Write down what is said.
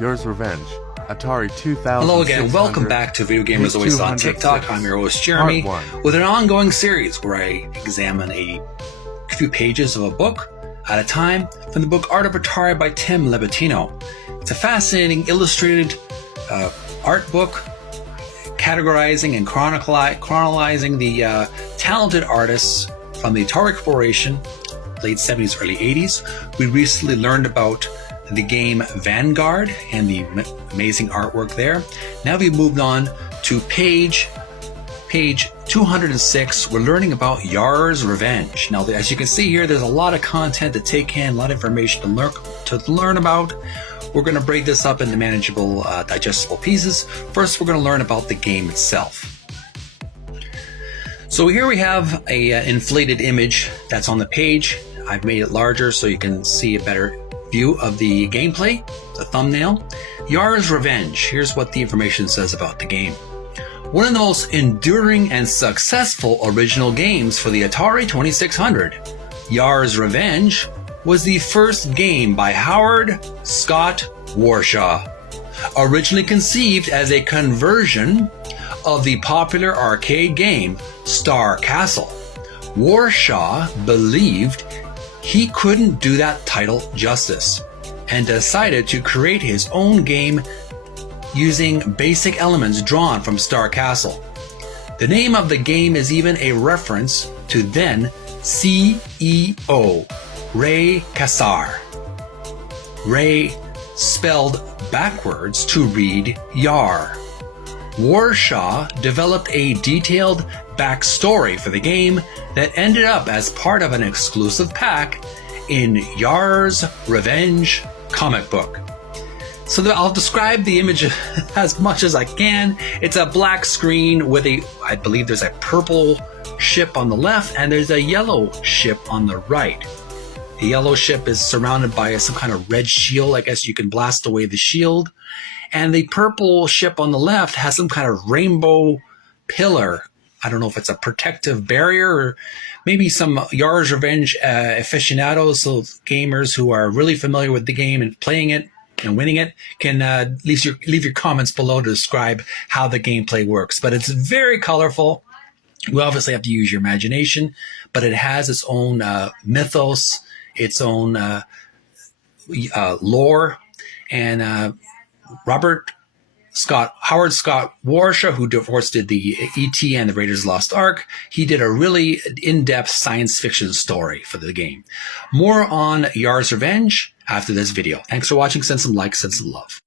YARS Revenge, Atari 2000. Hello again, welcome back to Video Gamers Oasis on TikTok. I'm your host Jeremy, with an ongoing series where I examine a few pages of a book at a time from the book Art of Atari by Tim Lapetino. It's a fascinating illustrated art book categorizing and chronicalizing the talented artists from the Atari Corporation, late 70s, early 80s. We recently learned about the game Vanguard and the amazing artwork there. Now we've moved on to page 206. We're learning about YARS Revenge. Now, as you can see here, there's a lot of content to take in, a lot of information to learn about. We're going to break this up into manageable, digestible pieces. First, we're going to learn about the game itself. So here we have an inflated image that's on the page. I've made it larger so you can see a better view of the gameplay, the thumbnail. YARS Revenge. Here's what the information says about the game. One of the most enduring and successful original games for the Atari 2600, YARS Revenge was the first game by Howard Scott Warshaw. Originally conceived as a conversion of the popular arcade game Star Castle, Warshaw believed he couldn't do that title justice and decided to create his own game using basic elements drawn from Star Castle. The name of the game is even a reference to then CEO Ray Kassar. Ray spelled backwards to read Yar. Warshaw developed a detailed backstory for the game that ended up as part of an exclusive pack in YARS Revenge comic book. So I'll describe the image as much as I can. It's a black screen with I believe there's a purple ship on the left and there's a yellow ship on the right. The yellow ship is surrounded by some kind of red shield. I guess you can blast away the shield. And the purple ship on the left has some kind of rainbow pillar. I don't know if it's a protective barrier or maybe some YARS Revenge aficionados, so gamers who are really familiar with the game and playing it and winning it can leave your comments below to describe how the gameplay works. But it's very colorful. We obviously have to use your imagination, but it has its own mythos, its own lore, and Howard Scott Warshaw, who of course did the E.T. and the Raiders of the Lost Ark, he did a really in-depth science fiction story for the game. More on YARS Revenge after this video. Thanks for watching. Send some likes, send some love.